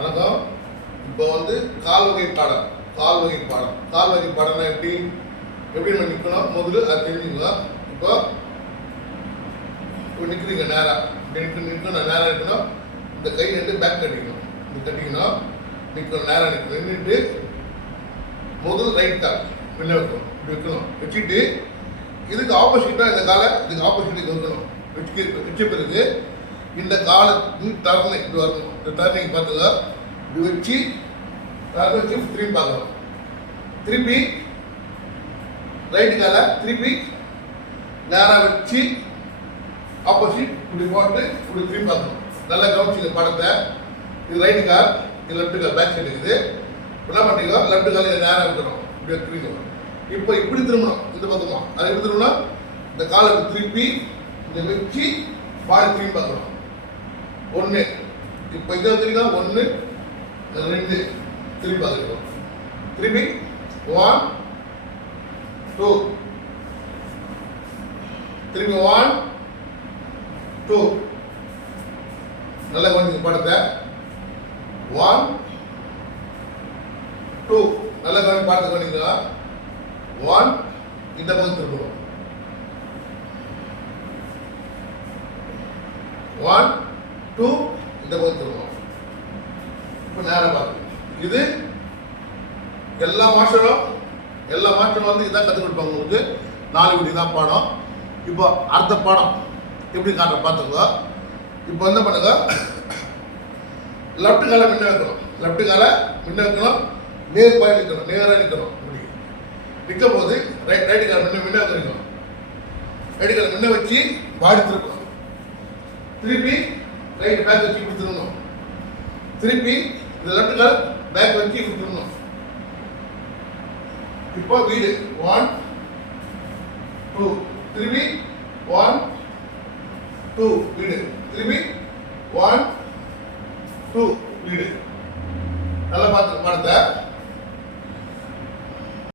வணக்கம். இப்போ கால் வகை பாடம். கால் வகை பாடம்னா எப்படி நம்ம நிற்கணும் முதல்ல அது தெரிஞ்சுக்கலாம். இப்போ நிற்கிறீங்க நேராக நிற்கணும், நேராக இருக்கணும். இந்த கை ரெண்டு பேக் கட்டிக்கணும், இப்படி கட்டிக்கணும், நிற்கணும், நேராக நிற்கணும். நின்றுட்டு முதல்ல ரைட் கால் முன்ன வைக்கணும், இப்படி வைக்கணும். வச்சுட்டு இதுக்கு ஆப்போசிட்டாக இந்த காலை இதுக்கு ஆப்போசிட்டுக்கு வைக்கணும். வச்ச பிறகு இந்த காலை டர்னிங் இப்படி வரணும். இந்த டர்னிங் பார்த்துங்க, இப்படி வச்சு திரும்பி பார்க்கணும். திருப்பி ரைட்டு காலை திருப்பி நேராக வச்சு ஆப்போசிட் இப்படி போட்டு இப்படி திரும்பி பார்க்கணும். நல்லா கவனிச்சுங்க படத்தை. இது ரைட்டு கால், இது லெஃப்ட் கால் பேக் சைடு இருக்குது. என்ன பண்ணிக்கோ, லெஃப்ட் கால் இதை நேராக வைக்கணும், இப்படி வைக்கிறீங்க. இப்போ இப்படி திரும்பணும், இந்த பக்கமா. அதை எப்படி திரும்பணும், இந்த காலை திருப்பி இதை வச்சு பாடி திரும்பி பார்க்கணும். ஒன்று இப்போ இங்கே வச்சுருக்கோம், 1 2 திரும்பி பார்த்துருக்கோம். திருப்பி 1 2 திருப்பி 1 2 நல்லா கவனிங்க படத்தை. 1 2 நல்லா கவனி படத்தை கவனிங்க. 1 இந்த பக்கம் திரும்பணும். 1 2 இந்த பக்கம் திரும்பணும். இப்போ நேரம் பார்த்து இது எல்லா மாஸ்டரும் இதான் கற்றுக் கொடுப்பாங்க உங்களுக்கு. 4 வீடு தான் பாடம். இப்போ அடுத்த பாடம் எப்படி காட்டுற பார்த்துக்கோ. இப்போ என்ன பண்ணுங்க, லெஃப்ட் காலை முன்ன வைக்கணும், லெஃப்ட் காலை முன்ன வைக்கணும், நேர் பாய் நிற்கணும், நேராக நிற்கணும். இப்படி நிற்கும் போது ரைட்டு காலை முன்ன வைக்கணும். ரைட்டு காலை முன்ன வச்சு பாடி திருப்பணும். திருப்பி ரைட் பேக் வச்சு கொடுத்துடணும். திருப்பி இந்த லெஃப்ட் கால் பேக் வச்சு கொடுத்துடணும். இப்போ வீடு 1 2 திருப்பி 1 2 வீடு, திருப்பி 1 2 வீடு. நல்லா பார்த்து படத்தை.